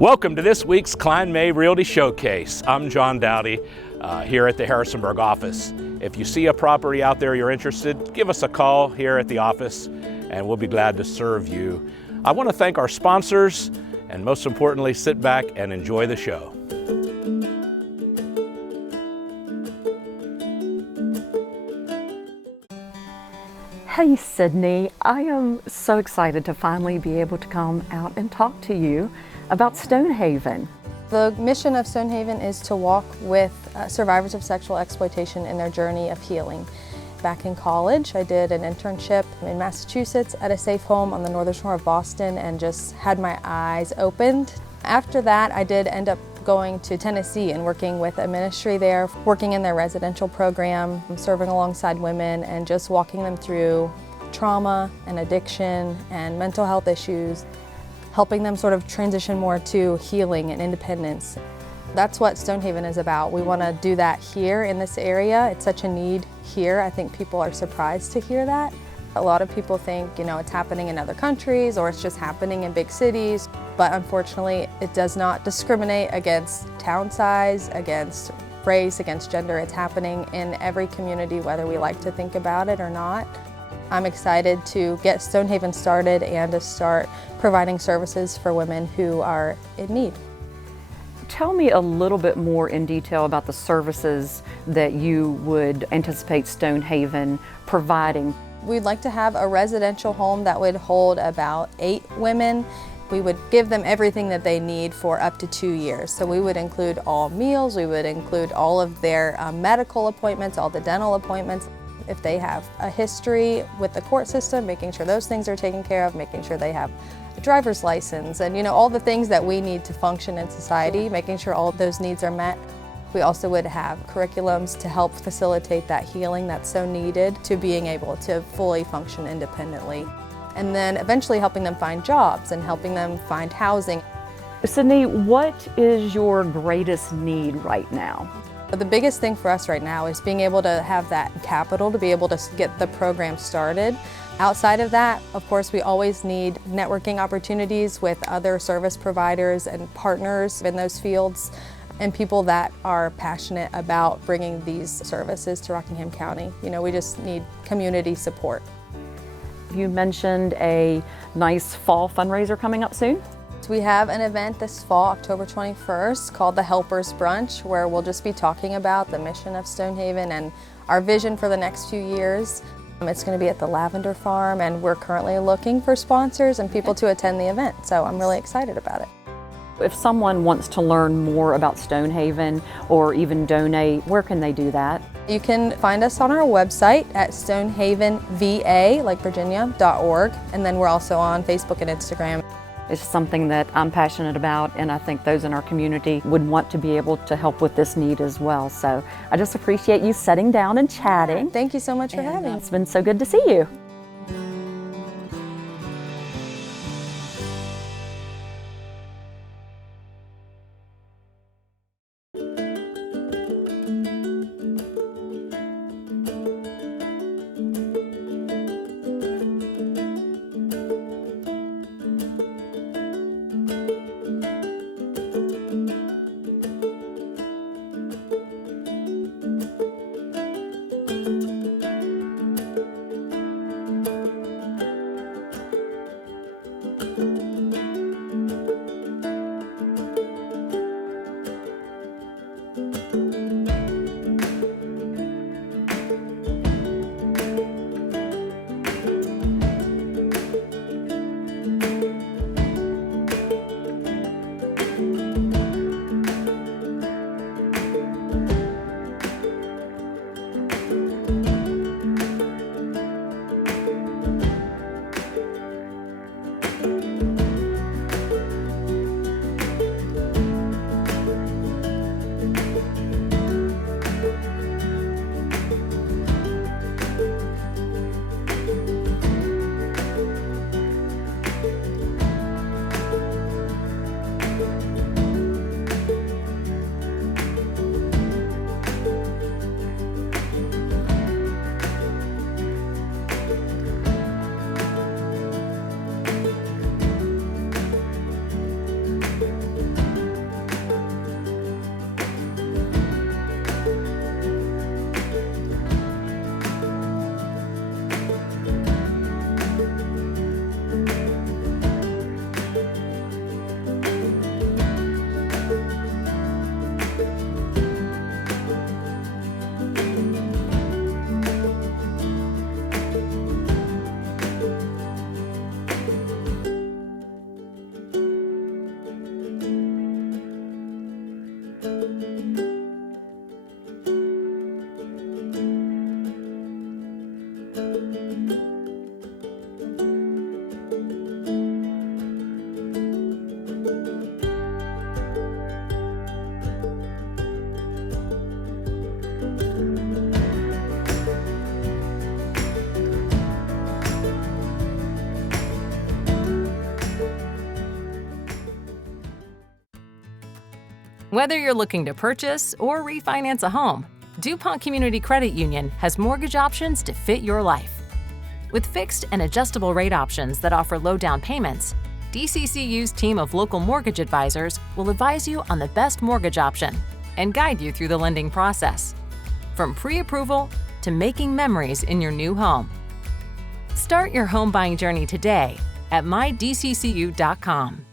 Welcome to this week's Kline May Realty Showcase. I'm John Doughty here at the Harrisonburg office. If you see a property out there you're interested, give us a call here at the office and we'll be glad to serve you. I want to thank our sponsors and most importantly, sit back and enjoy the show. Hey Sydney, I am so excited to finally be able to come out and talk to you about Stonehaven. The mission of Stonehaven is to walk with survivors of sexual exploitation in their journey of healing. Back in college, I did an internship in Massachusetts at a safe home on the northern shore of Boston and just had my eyes opened. After that, I did end up going to Tennessee and working with a ministry there, working in their residential program, serving alongside women and just walking them through trauma and addiction and mental health issues, helping them sort of transition more to healing and independence. That's what Stonehaven is about. We want to do that here in this area. It's such a need here. I think people are surprised to hear that. A lot of people think, it's happening in other countries or it's just happening in big cities, but unfortunately it does not discriminate against town size, against race, against gender. It's happening in every community, whether we like to think about it or not. I'm excited to get Stonehaven started and to start providing services for women who are in need. Tell me a little bit more in detail about the services that you would anticipate Stonehaven providing. We'd like to have a residential home that would hold about 8 women. We would give them everything that they need for up to 2 years. So we would include all meals, we would include all of their medical appointments, all the dental appointments. If they have a history with the court system, making sure those things are taken care of, making sure they have a driver's license, and all the things that we need to function in society, making sure all of those needs are met. We also would have curriculums to help facilitate that healing that's so needed to being able to fully function independently. And then eventually helping them find jobs and helping them find housing. Sydney, what is your greatest need right now? The biggest thing for us right now is being able to have that capital to be able to get the program started. Outside of that, of course, we always need networking opportunities with other service providers and partners in those fields and people that are passionate about bringing these services to Rockingham County. We just need community support. You mentioned a nice fall fundraiser coming up soon. We have an event this fall, October 21st, called the Helpers Brunch, where we'll just be talking about the mission of Stonehaven and our vision for the next few years. It's going to be at the Lavender Farm, and we're currently looking for sponsors and people to attend the event, so I'm really excited about it. If someone wants to learn more about Stonehaven or even donate, where can they do that? You can find us on our website at stonehavenva, like Virginia.org, and then we're also on Facebook and Instagram. It's something that I'm passionate about, and I think those in our community would want to be able to help with this need as well. So I just appreciate you sitting down and chatting. Thank you so much for having me. It's been so good to see you. Whether you're looking to purchase or refinance a home, DuPont Community Credit Union has mortgage options to fit your life. With fixed and adjustable rate options that offer low down payments, DCCU's team of local mortgage advisors will advise you on the best mortgage option and guide you through the lending process, from pre-approval to making memories in your new home. Start your home buying journey today at mydccu.com.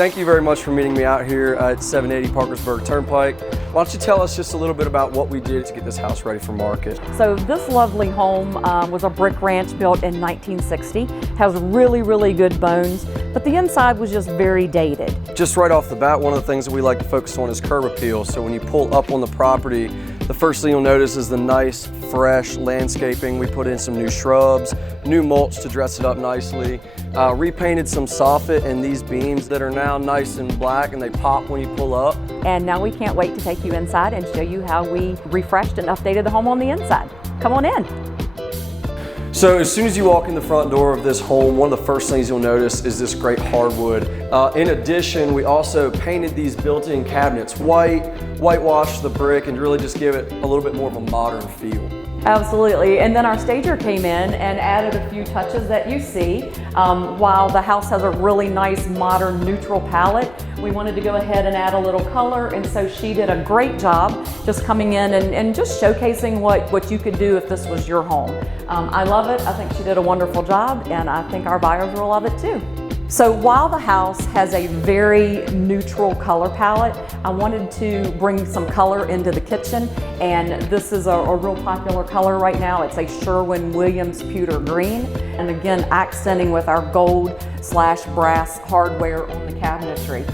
thank you very much for meeting me out here at 780 Parkersburg Turnpike. Why don't you tell us just a little bit about what we did to get this house ready for market? So this lovely home was a brick ranch built in 1960. Has really, really good bones, but the inside was just very dated. Just right off the bat, one of the things that we like to focus on is curb appeal. So when you pull up on the property, the first thing you'll notice is the nice, fresh landscaping. We put in some new shrubs, new mulch to dress it up nicely, repainted some soffit in these beams that are now nice and black and they pop when you pull up. And now we can't wait to take you inside and show you how we refreshed and updated the home on the inside. Come on in. So as soon as you walk in the front door of this home, one of the first things you'll notice is this great hardwood. In addition, we also painted these built-in cabinets white, whitewashed the brick, and really just give it a little bit more of a modern feel. Absolutely, and then our stager came in and added a few touches that you see. While the house has a really nice modern neutral palette, we wanted to go ahead and add a little color, and so she did a great job just coming in and just showcasing what you could do if this was your home. I love it. I think she did a wonderful job, and I think our buyers will love it too. So while the house has a very neutral color palette, I wanted to bring some color into the kitchen, and this is a real popular color right now. It's a Sherwin-Williams pewter green, and again accenting with our gold/brass hardware on the cabinetry.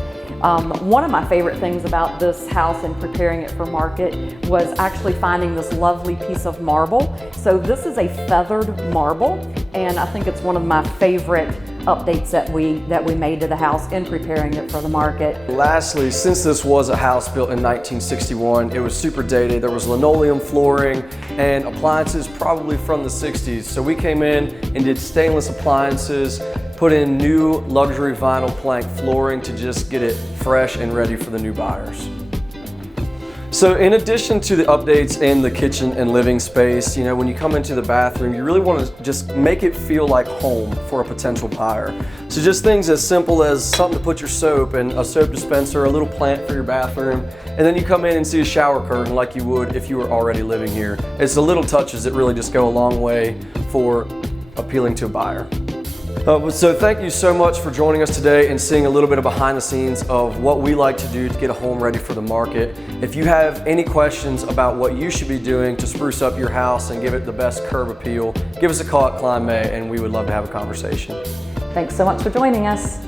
One of my favorite things about this house and preparing it for market was actually finding this lovely piece of marble. So this is a feathered marble, and I think it's one of my favorite updates that we made to the house in preparing it for the market. Lastly, since this was a house built in 1961, it was super dated. There was linoleum flooring and appliances probably from the 60s. So we came in and did stainless appliances, put in new luxury vinyl plank flooring to just get it fresh and ready for the new buyers. So in addition to the updates in the kitchen and living space, you know, when you come into the bathroom, you really want to just make it feel like home for a potential buyer. So just things as simple as something to put your soap and a soap dispenser, a little plant for your bathroom, and then you come in and see a shower curtain like you would if you were already living here. It's the little touches that really just go a long way for appealing to a buyer. So thank you so much for joining us today and seeing a little bit of behind the scenes of what we like to do to get a home ready for the market. If you have any questions about what you should be doing to spruce up your house and give it the best curb appeal, give us a call at Kline May and we would love to have a conversation. Thanks so much for joining us.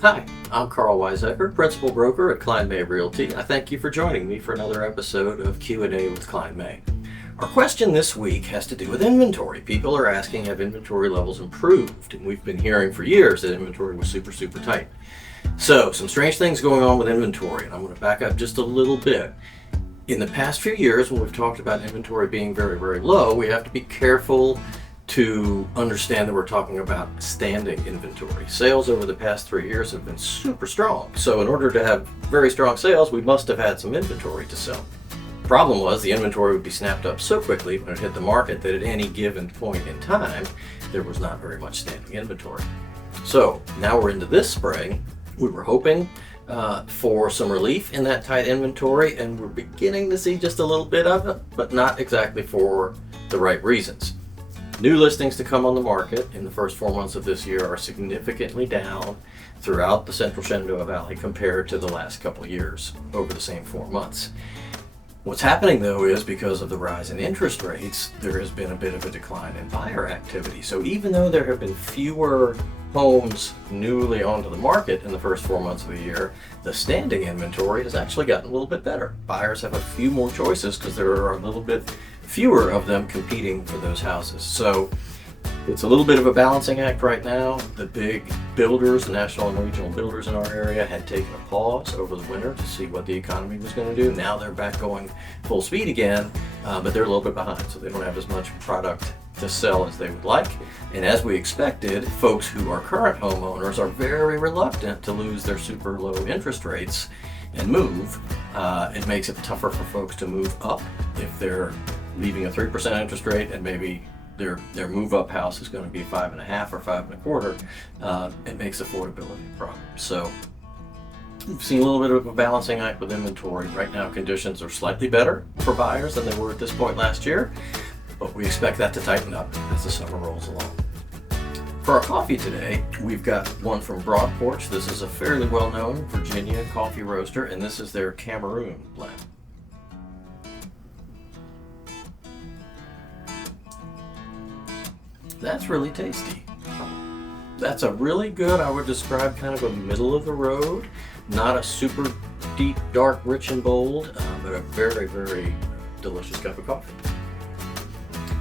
Hi, I'm Karl Waizecker, Principal Broker at Kline May Realty. I thank you for joining me for another episode of Q&A with Kline May. Our question this week has to do with inventory. People are asking, have inventory levels improved? And we've been hearing for years that inventory was super tight. So, some strange things going on with inventory, and I'm going to back up just a little bit. In the past few years, when we've talked about inventory being very low, we have to be careful to understand that we're talking about standing inventory. Sales over the past 3 years have been super strong. So in order to have very strong sales, we must have had some inventory to sell. The problem was the inventory would be snapped up so quickly when it hit the market that at any given point in time, there was not very much standing inventory. So now we're into this spring. We were hoping for some relief in that tight inventory, and we're beginning to see just a little bit of it, but not exactly for the right reasons. New listings to come on the market in the first 4 months of this year are significantly down throughout the central Shenandoah Valley compared to the last couple of years over the same 4 months. What's happening though is because of the rise in interest rates, there has been a bit of a decline in buyer activity. So even though there have been fewer homes newly onto the market in the first 4 months of the year, the standing inventory has actually gotten a little bit better. Buyers have a few more choices because there are a little bit fewer of them competing for those houses. So it's a little bit of a balancing act right now. The big builders, the national and regional builders in our area, had taken a pause over the winter to see what the economy was going to do. Now they're back going full speed again, but they're a little bit behind, so they don't have as much product to sell as they would like. And as we expected, folks who are current homeowners are very reluctant to lose their super low interest rates and move. It makes it tougher for folks to move up if they're leaving a 3% interest rate and maybe their move-up house is going to be 5.5 or 5.25. It makes affordability a problem. So we've seen a little bit of a balancing act with inventory. Right now, conditions are slightly better for buyers than they were at this point last year, but we expect that to tighten up as the summer rolls along. For our coffee today, we've got one from Broad Porch. This is a fairly well-known Virginia coffee roaster, and this is their Cameroon blend. That's really tasty. That's a really good, I would describe kind of a middle of the road, not a super deep, dark, rich and bold, but a very delicious cup of coffee.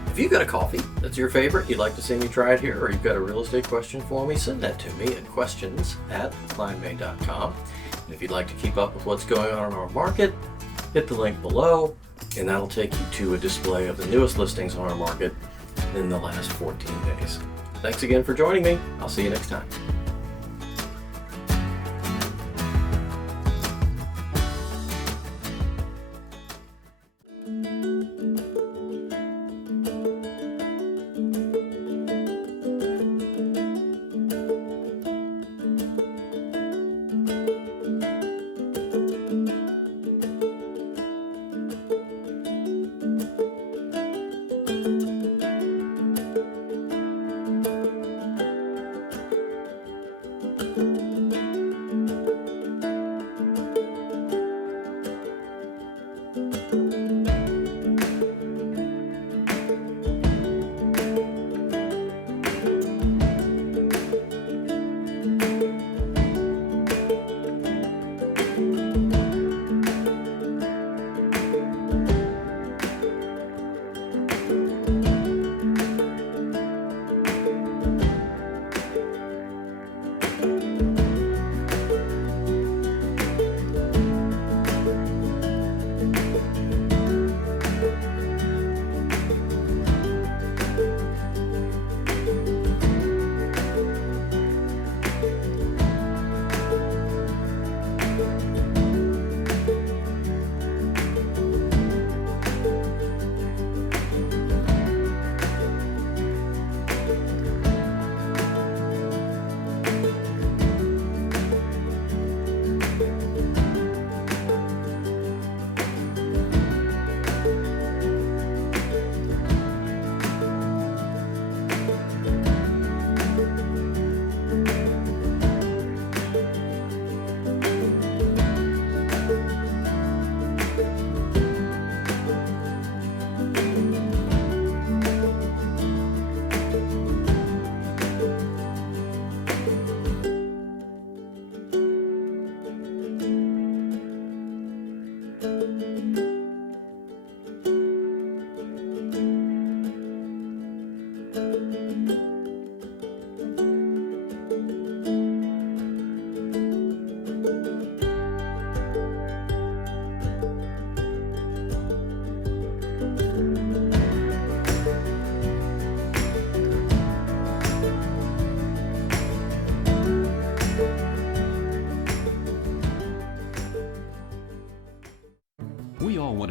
If you've got a coffee that's your favorite, you'd like to see me try it here, or you've got a real estate question for me, send that to me at questions@klinemay.com. And if you'd like to keep up with what's going on in our market, hit the link below, and that'll take you to a display of the newest listings on our market in the last 14 days. Thanks again for joining me. I'll see you next time.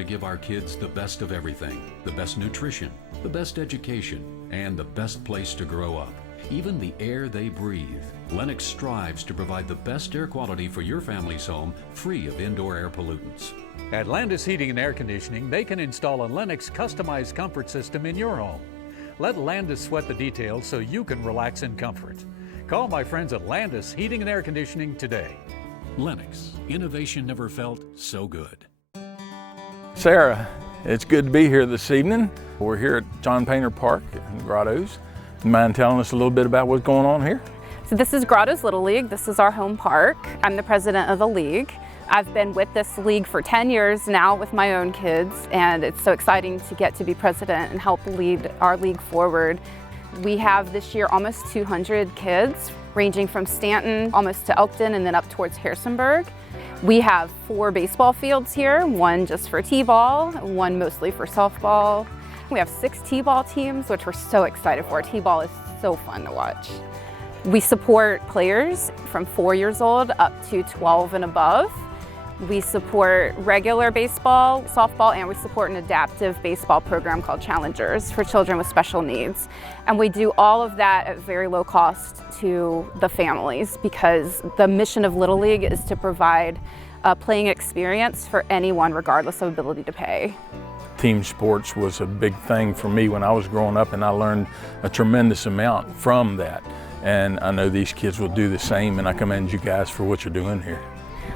give our kids the best of everything, the best nutrition, the best education, and the best place to grow up. Even the air they breathe. Lennox strives to provide the best air quality for your family's home, free of indoor air pollutants. At Landis Heating and Air Conditioning, they can install a Lennox customized comfort system in your home. Let Landis sweat the details so you can relax in comfort. Call my friends at Landis Heating and Air Conditioning today. Lennox, innovation never felt so good. Sarah, it's good to be here this evening. We're here at John Painter Park in Grottoes. You mind telling us a little bit about what's going on here? So this is Grottoes Little League. This is our home park. I'm the president of the league. I've been with this league for 10 years now with my own kids, and it's so exciting to get to be president and help lead our league forward. We have this year almost 200 kids, ranging from Staunton almost to Elkton and then up towards Harrisonburg. We have 4 baseball fields here, one just for t-ball, one mostly for softball. We have 6 t-ball teams, which we're so excited for. T-ball is so fun to watch. We support players from 4 years old up to 12 and above. We support regular baseball, softball, and we support an adaptive baseball program called Challengers for children with special needs. And we do all of that at very low cost to the families, because the mission of Little League is to provide a playing experience for anyone regardless of ability to pay. Team sports was a big thing for me when I was growing up, and I learned a tremendous amount from that. And I know these kids will do the same, and I commend you guys for what you're doing here.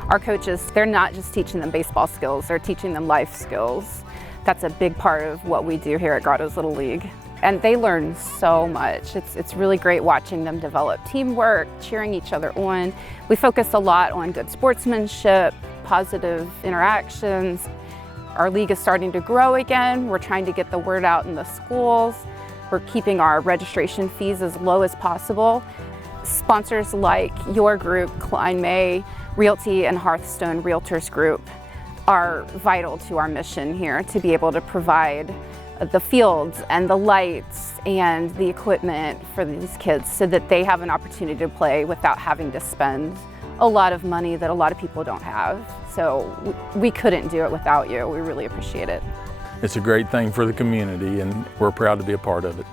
Our coaches, they're not just teaching them baseball skills, they're teaching them life skills. That's a big part of what we do here at Grottoes Little League. And they learn so much. It's really great watching them develop teamwork, cheering each other on. We focus a lot on good sportsmanship, positive interactions. Our league is starting to grow again. We're trying to get the word out in the schools. We're keeping our registration fees as low as possible. Sponsors like your group, Kline May, Realty, and Hearthstone Realtors Group are vital to our mission here to be able to provide the fields and the lights and the equipment for these kids so that they have an opportunity to play without having to spend a lot of money that a lot of people don't have. So we couldn't do it without you. We really appreciate it. It's a great thing for the community, and we're proud to be a part of it.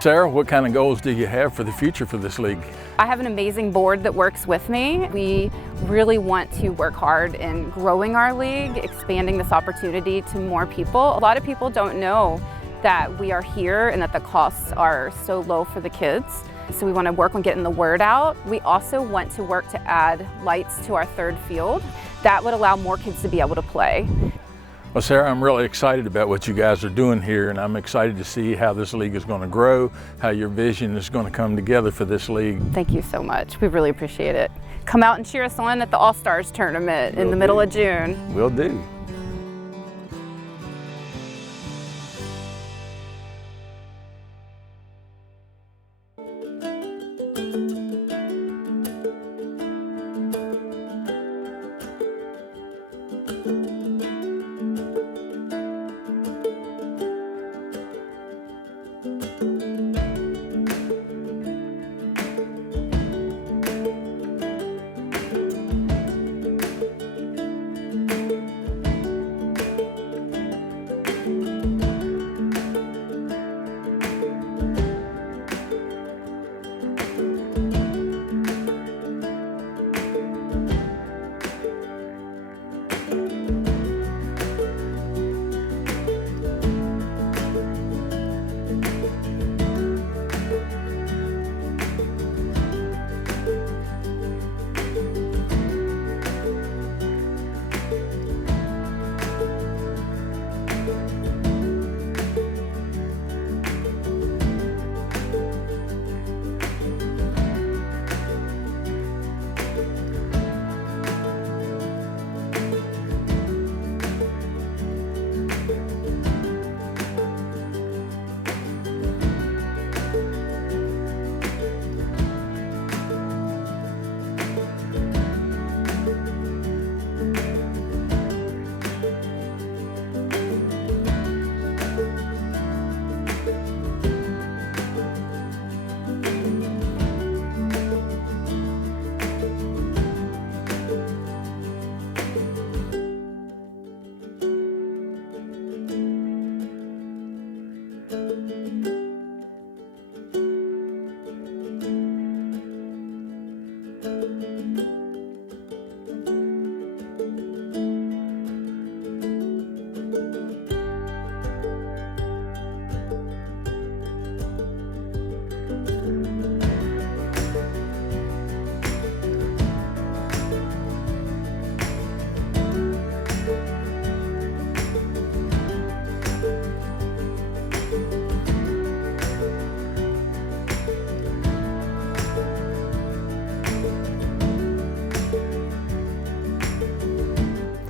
Sarah, what kind of goals do you have for the future for this league? I have an amazing board that works with me. We really want to work hard in growing our league, expanding this opportunity to more people. A lot of people don't know that we are here and that the costs are so low for the kids. So we want to work on getting the word out. We also want to work to add lights to our third field. That would allow more kids to be able to play. Well, Sarah, I'm really excited about what you guys are doing here, and I'm excited to see how this league is going to grow, how your vision is going to come together for this league. Thank you so much. We really appreciate it. Come out and cheer us on at the All-Stars tournament in the middle of June. Will do.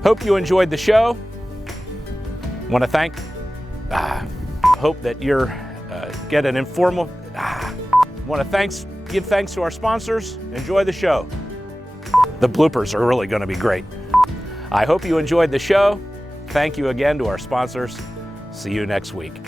Hope you enjoyed the show. Want to thank, hope that you're get an informal, want to give thanks to our sponsors. Enjoy the show. The bloopers are really going to be great. I hope you enjoyed the show. Thank you again to our sponsors. See you next week.